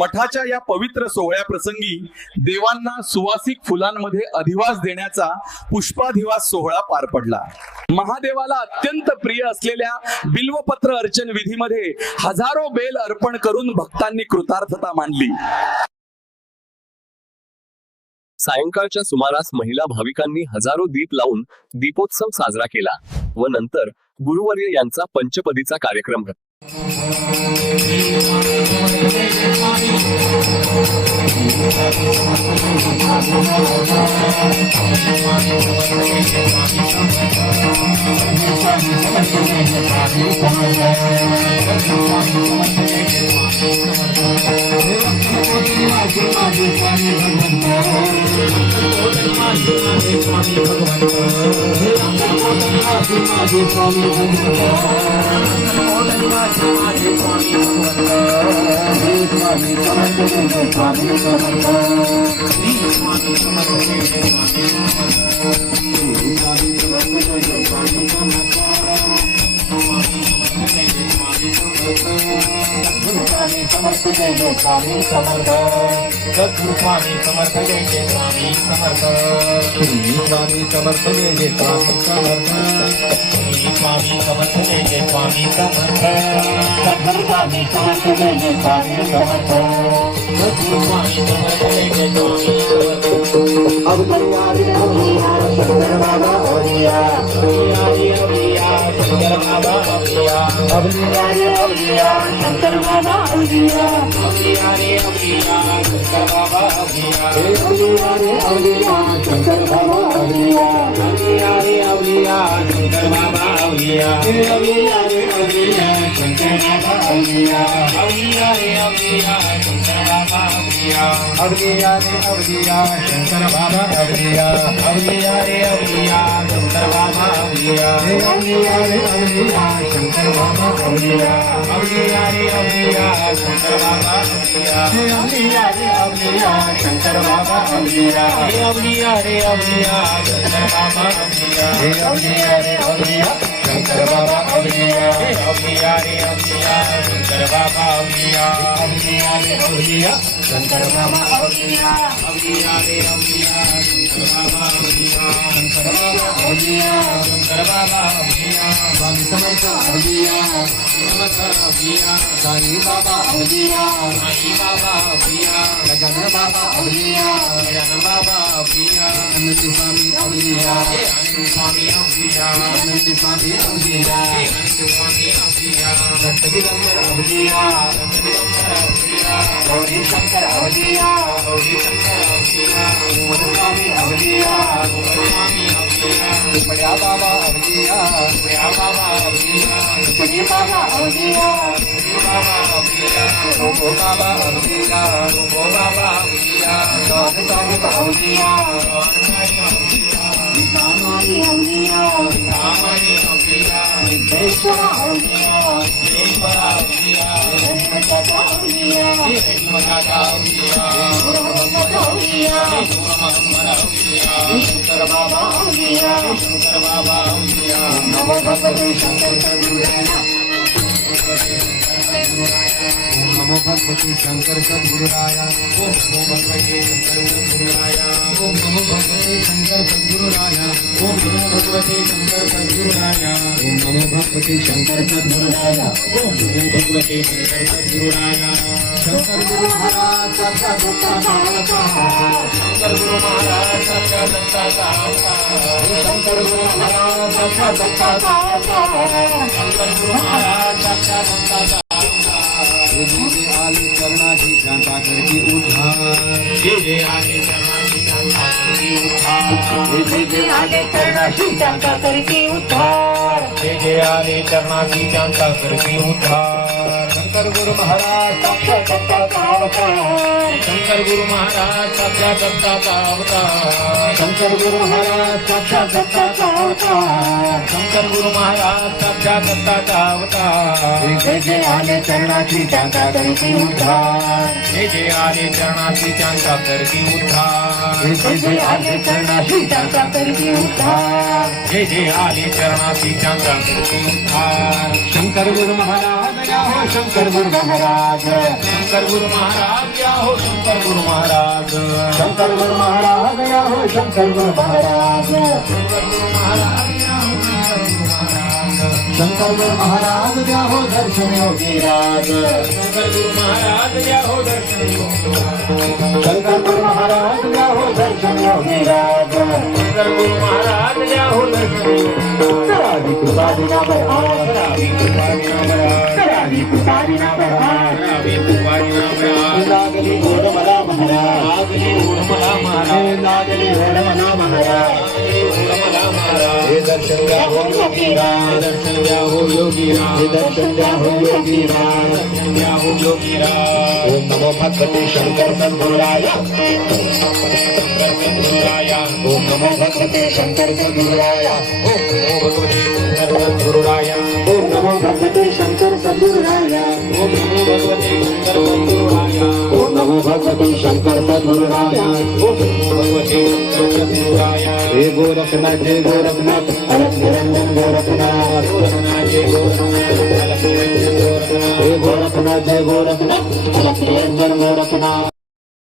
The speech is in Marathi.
मठाच्या या पवित्र सोहळ्याप्रसंगी देवांना सुवासिक फुलांमध्ये अधिवास देण्याचा पुष्पाधिवास सोहळा पार पडला। महादेवाला अत्यंत प्रिय असलेल्या बिल्वपत्र अर्चन विधीमध्ये हजारो बेल अर्पण करून भक्तांनी कृतार्थता मानली। सायंकाळच्या सुमारास महिला भाविकांनी हजारो दीप लावून दीपोत्सव साजरा केला व नंतर गुरुवर्य यांचा पंचपदीचा कार्यक्रम झाला। समर्थ जय जय स्वामी समर्थ सद्गुरु स्वामी समर्थ जय जय स्वामी समर्थ स्वामी समर्थ जय जय स्वामी समर्थ स्वामी समर्थ जय जय स्वामी समर्थ सद्गुरु स्वामी समर्थ जय जय स्वामी समर्थ सद्गुरु स्वामी समर्थ जय जय स्वामी समर्थ अवलिया शंकर बाबा अवलिया शंकर बाबा अवलिया अवलिया शंकर बाबा अवलिया शंकर बाबा अवलिया शंकर बाबा अवलिया शंकर बाबा अवलिया शंकर बाबा अवलिया शंकर बाबा अवलिया शंकर बाबा अवलिया शंकर बाबा अवलिया शंकर बाबा अवलिया शंकर बाबा अवलिया शंकर बाबा अवलिया शंकर बाबा अवलिया शंकर बाबा अवलिया शंकर बाबा अवलिया शंकर बाबा अवलिया शंकर बाबा अवलिया शंकर बाबा अवलिया शंकर बाबा अवलिया स्वामी समर्थ अवलिया समर्थ अवलिया स्वामी बाबा अवलिया साई बाबा अवलिया गजानन बाबा अवलिया गजानन बाबा अवलिया अनंत स्वामी अवलिया अनंत स्वामी अवलिया अनंत स्वामी अवलिया अनंत स्वामी अवलिया भक्त दिगंबर अवलिया गौरी शंकर अवलिया गौरी शंकर अवलिया स्वामी अवलिया स्वामी अवलिया बड़ा बाबा अवलिया बड़ा बाबा अवलिया बड़ी बाबा अवलिया बाबा अवलिया रूपो बाबा अवलिया रूपो बाबा अवलिया गौर साहिब अवलिया कामारी अवलिया कामारी अवलिया विश्वेश्वर अवलिया विश्वेश्वर अवलिया विश्वेश्वर अवलिया विश्वेश्वर अवलिया मोहम्मद अवलिया मोहम्मद अवलिया शंकर बाबा अवलिया शंकर बाबा अवलिया नमो भगवते शंकर सद्गुरुराया ओम नमो भगवते शंकर सद्गुरुराया ओम नमो भगवते शंकर सद्गुरुराया ओम नमो भगवते शंकर सद्गुरुराया ओम नमो भगवते शंकर सद्गुरुराया ओम नमो भगवते शंकर सद्गुरुराया ओम नमो भगवते शंकर सद्गुरुराया शंकर गुरु महाराज साक्षात शंकर गुरु महाराज साक्षात शंकर गुरु महाराज साक्षात शंकर गुरु महाराज साक्षात जे आले चरणाची शांता करती उद्धार जे आले चरणाची शांता करती उद्धार जे आले चरणाची शांता करती उद्धार जे आले चरणाची शांता करती उद्धार शंकर गुरु महाराज साक्षात शंकर गुरु महाराज साक्षात शंकर गुरु महाराज साक्षात शंकर गुरु महाराज साक्षात जे आले चरणाची शांता करती उद्धार जे आले चरणाची शांता करती उद्धार जे आले चरणाची शांता करती उद्धार जे आले चरणाची शांता करती उद्धार शंकर गुरु महाराज हो शंकर गुरु महाराज शंकर गुरु महाराज या हो शंकर गुरु महाराज शंकर गुरु महाराज या हो शंकर गुरु महाराज शंकर गुरु महाराज या हो दर्शन योगी राज शंकर गुरु महाराज या हो दर्शन शंकर गुरु महाराज या हो दर्शन योगी राज शंकर गुरु महाराज या हो दर्शन करावी कृपा दिना बरहा करावी कृपा दिना बरहा करावी कृपा दिना बरहा करावी कृपा दिना बरहा लागली ओढ मला महाराज लागली ओढ मला महाराज लागली ओढ मला महाराज हे दर्शन द्या हो योगी राज दर्शन द्या हो योगी राज हे दर्शन द्या हो योगी राज दर्शन द्या हो योगी राज ओम नमो भगवते शंकर सद्गुरुराय ओम नमो भगवते शंकर सद्गुरुराय ओम नमो भगवते शंकर सद्गुरुराय ओम नमो भगवते शंकर सद्गुरुराय ओम नमो भगवते शंकर सद्गुरुराय ओम नमो भगवते शंकर सद्गुरुराय हे गोरखनाथ जय गोरखनाथ अलख निरंजन गोरखनाथ गोरखनाथ जय गोरखनाथ अलख निरंजन गोरखनाथ हे गोरखनाथ जय गोरखनाथ अलख निरंजन गोरखनाथ